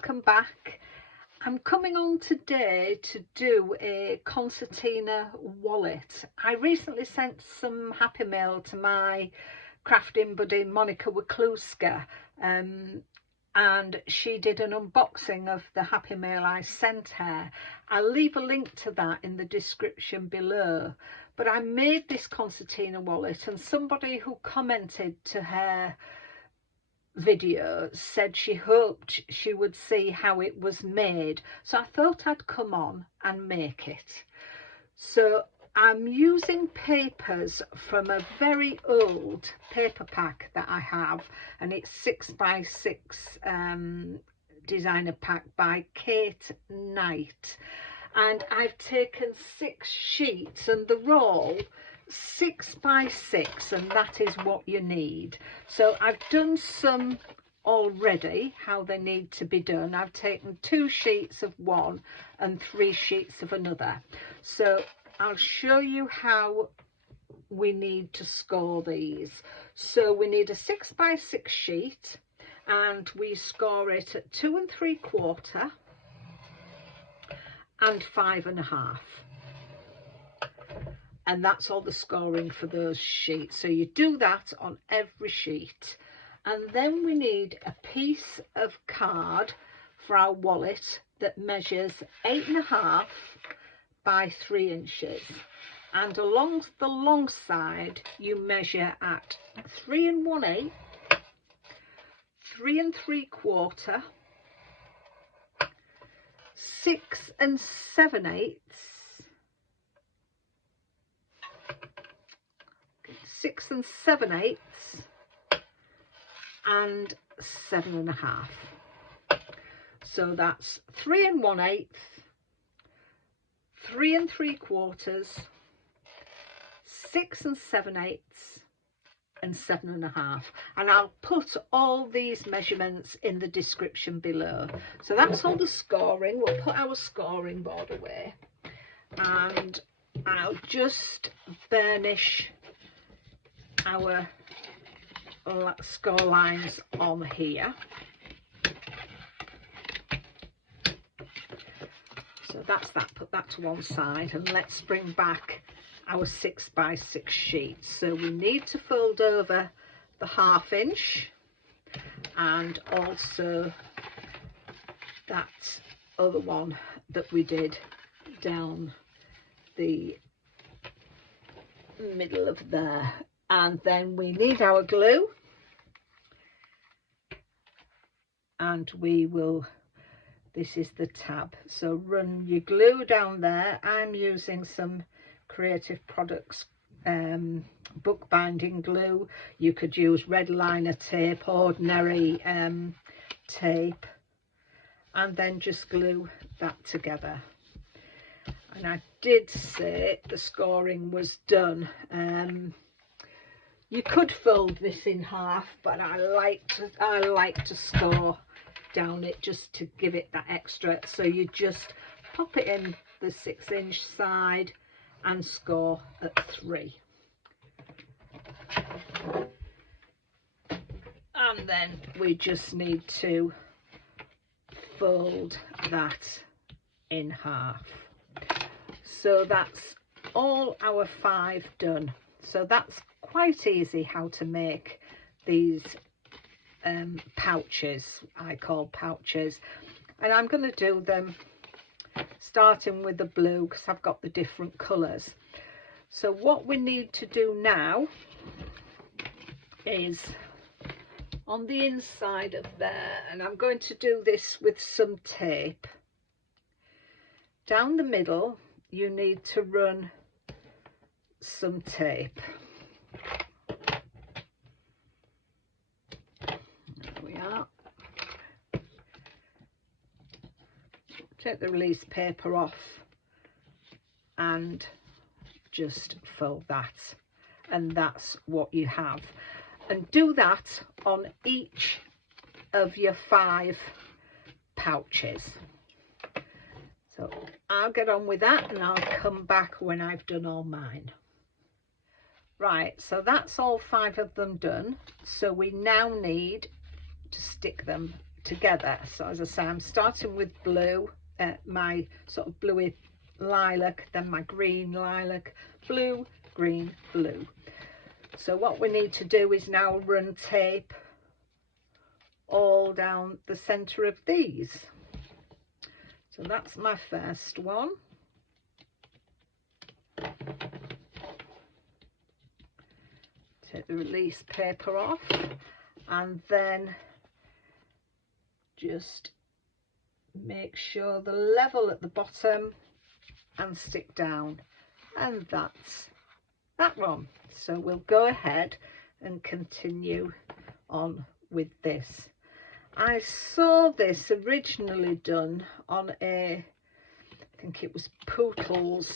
welcome back. I'm coming on today to do a Concertina wallet. I recently sent some happy mail to my crafting buddy Monica Wakluska, and she did an unboxing of the happy mail I sent her. I'll leave a link to that in the description below. But I made this Concertina wallet, and somebody who commented to her video said she hoped she would see how it was made, so I thought I'd come on and make it. So I'm using papers from a very old paper pack that I have, and it's 6x6 designer pack by Kate Knight, and I've taken 6 sheets, and they're all 6x6, and that is what you need. So I've done some already, how they need to be done. I've taken 2 sheets of one and 3 sheets of another. So I'll show you how we need to score these. So we need a 6x6 sheet, and we score it at 2 3/4 and 5 1/2. And that's all the scoring for those sheets. So you do that on every sheet. And then we need a piece of card for our wallet that measures 8 1/2 by 3 inches. And along the long side, you measure at 3 1/8, 3 3/4, 6 7/8, 6 7/8, and 7 1/2. So that's 3 1/8, 3 3/4, 6 7/8, and 7 1/2. And I'll put all these measurements in the description below. So that's all the scoring. We'll put our scoring board away, and I'll just burnish our score lines on here. So that's that, put that to one side, and let's bring back our 6x6 sheets. So we need to fold over the 1/2 inch, and also that other one that we did down the middle of there. And then we need our glue, and we will, this is the tab, so run your glue down there. I'm using some Creative Products bookbinding glue. You could use red liner tape, ordinary tape, and then just glue that together. And I did say the scoring was done. You could fold this in half, but I like to score down it just to give it that extra. So you just pop it in the 6-inch side and score at 3. And then we just need to fold that in half. So that's all our 5 done. So that's quite easy how to make these pouches, I call pouches. And I'm going to do them starting with the blue, because I've got the different colours. So what we need to do now is on the inside of there, and I'm going to do this with some tape. Down the middle you need to run some tape. There we are. Take the release paper off and just fold that, and that's what you have. And do that on each of your 5 pouches. So I'll get on with that, and I'll come back when I've done all mine. Right, so that's all 5 of them done. So we now need to stick them together. So as I say, I'm starting with blue, my sort of bluey lilac, then my green lilac, blue, green, blue. So what we need to do is now run tape all down the centre of these. So that's my first one. Take the release paper off and then just make sure the level at the bottom and stick down, and that's that one. So we'll go ahead and continue on with this. I saw this originally done on I think it was Pootle's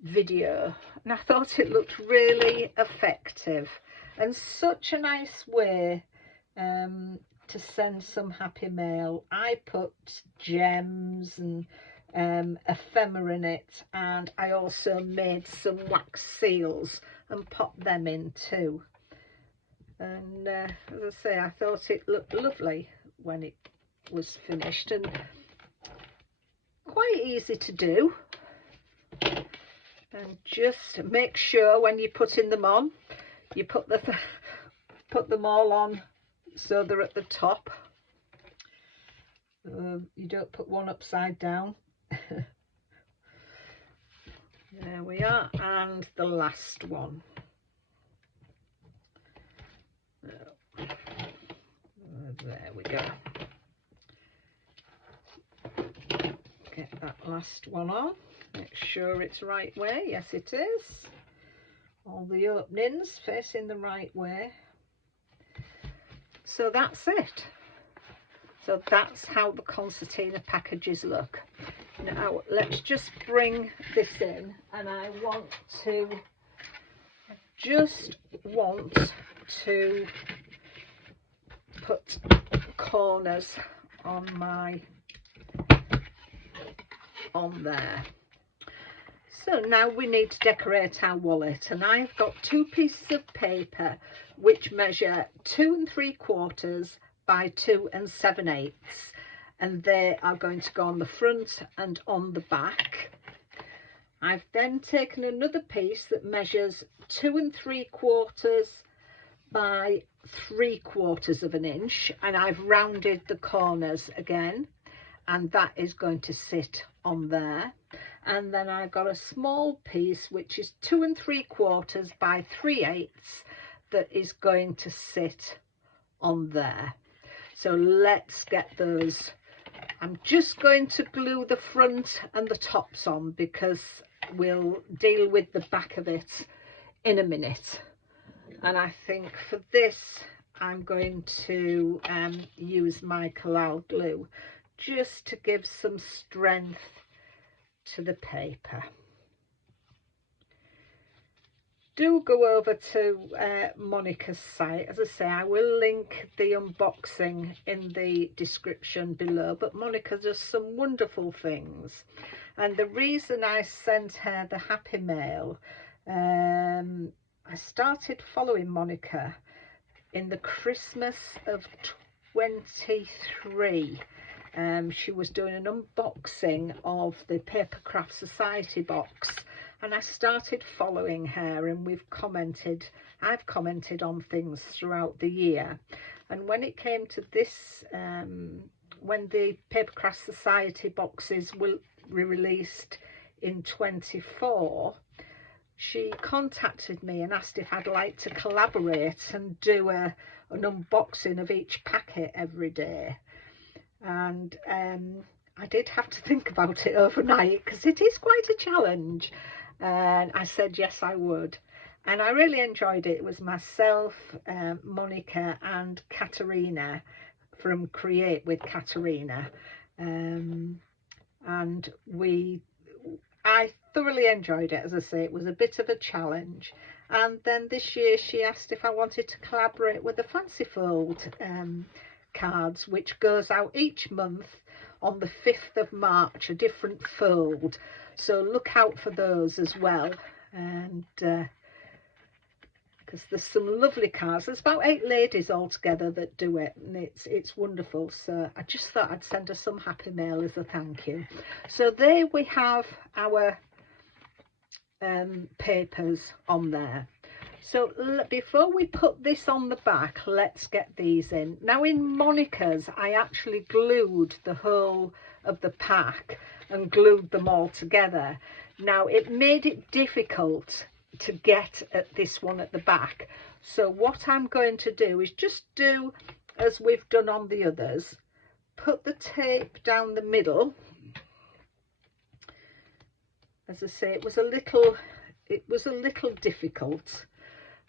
video, and I thought it looked really effective and such a nice way to send some happy mail. I put gems and ephemera in it, and I also made some wax seals and popped them in too. And as I say, I thought it looked lovely when it was finished and quite easy to do. And just make sure when you're putting them on, you put them all on so they're at the top. You don't put one upside down. There we are, and the last one. There we go. Get that last one on. Make sure it's right way. Yes, it is. All the openings facing the right way. So that's it. So that's how the concertina packages look. Now let's just bring this in, and I just want to put corners on there. So now we need to decorate our wallet, and I've got 2 pieces of paper which measure 2 3/4 by 2 7/8, and they are going to go on the front and on the back. I've then taken another piece that measures 2 3/4 by 3/4 of an inch, and I've rounded the corners again, and that is going to sit on there. And then I've got a small piece which is 2 3/4 by 3/8 that is going to sit on there. So let's get those. I'm just going to glue the front and the tops on because we'll deal with the back of it in a minute. And I think for this I'm going to use my collal glue just to give some strength to the paper. Do go over to Monica's site. As I say, I will link the unboxing in the description below, but Monica does some wonderful things. And the reason I sent her the happy mail, I started following Monica in the Christmas of 23. She was doing an unboxing of the Paper Craft Society box, and I started following her, and I've commented on things throughout the year. And when it came to this, when the Paper Craft Society boxes were released in 24, she contacted me and asked if I'd like to collaborate and do an unboxing of each packet every day. And I did have to think about it overnight because it is quite a challenge, and I said yes I would, and I really enjoyed it. It was myself, Monica and Katerina from Create with Katerina, and I thoroughly enjoyed it. As I say, it was a bit of a challenge. And then this year she asked if I wanted to collaborate with the Fancy Fold cards, which goes out each month on the 5th of March, a different fold. So look out for those as well. And because there's some lovely cards. There's about 8 ladies altogether that do it, and it's wonderful. So I just thought I'd send her some happy mail as a thank you. So there we have our papers on there. So before we put this on the back, let's get these in. Now in Monica's, I actually glued the whole of the pack and glued them all together. Now it made it difficult to get at this one at the back. So what I'm going to do is just do as we've done on the others. Put the tape down the middle. As I say, it was a little difficult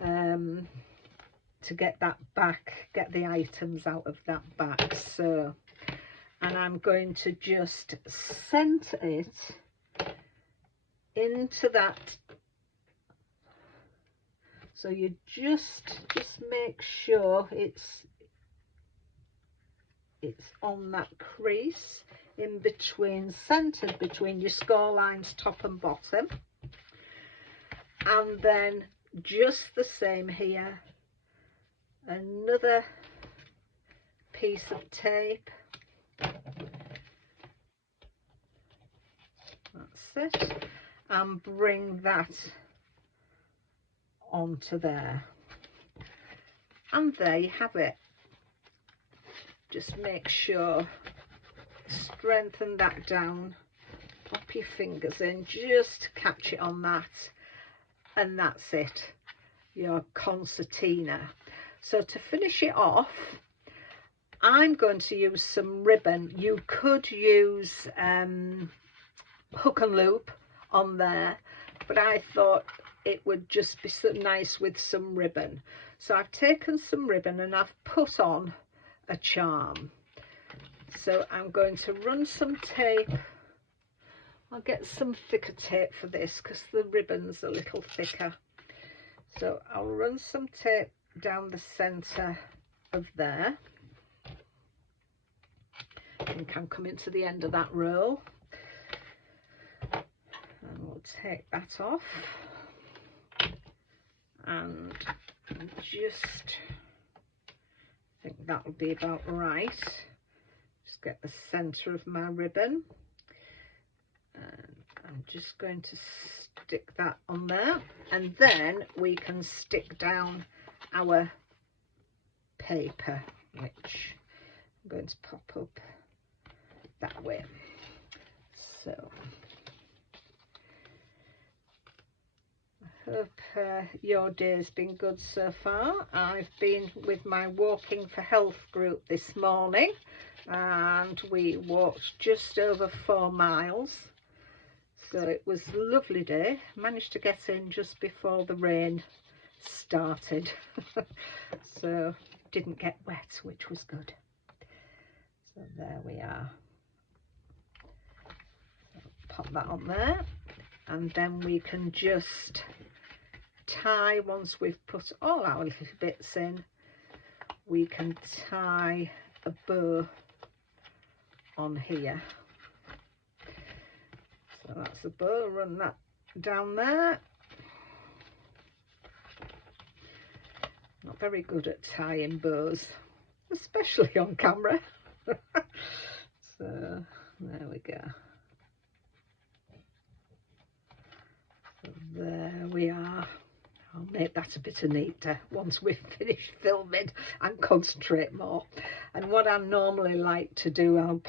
to get that back, get the items out of that back. So, and I'm going to just center it into that. So you just make sure it's on that crease in between, centered between your score lines top and bottom. And then just the same here, another piece of tape. That's it. And bring that onto there. And there you have it. Just make sure, strengthen that down, pop your fingers in, just catch it on that. And that's it, your concertina. So to finish it off, I'm going to use some ribbon. You could use hook and loop on there, but I thought it would just be so nice with some ribbon. So I've taken some ribbon and I've put on a charm. So I'm going to run some tape. I'll get some thicker tape for this because the ribbon's a little thicker. So I'll run some tape down the centre of there. I think I'm coming to the end of that row. And we'll take that off. And just, I think that'll be about right. Just get the centre of my ribbon. And I'm just going to stick that on there, and then we can stick down our paper, which I'm going to pop up that way. So I hope your day's been good so far. I've been with my Walking for Health group this morning, and we walked just over 4 miles. So it was a lovely day. Managed to get in just before the rain started. So didn't get wet, which was good. So there we are. Pop that on there. And then we can just tie, once we've put all our little bits in, we can tie a bow on here. So that's the bow, run that down there. Not very good at tying bows, especially on camera. So there we go. So there we are. I'll make that a bit neater once we've finished filming and concentrate more. And what I normally like to do, I'll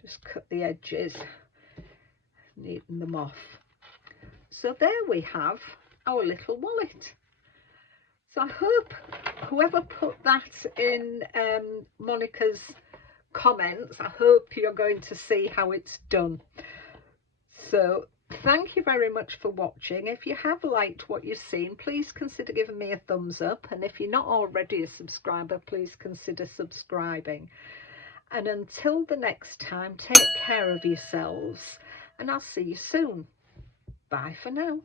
just cut the edges, neaten them off. So there we have our little wallet. So I hope whoever put that in Monica's comments, I hope you're going to see how it's done. So thank you very much for watching. If you have liked what you've seen, please consider giving me a thumbs up. And if you're not already a subscriber, please consider subscribing. And until the next time, take care of yourselves, and I'll see you soon. Bye for now.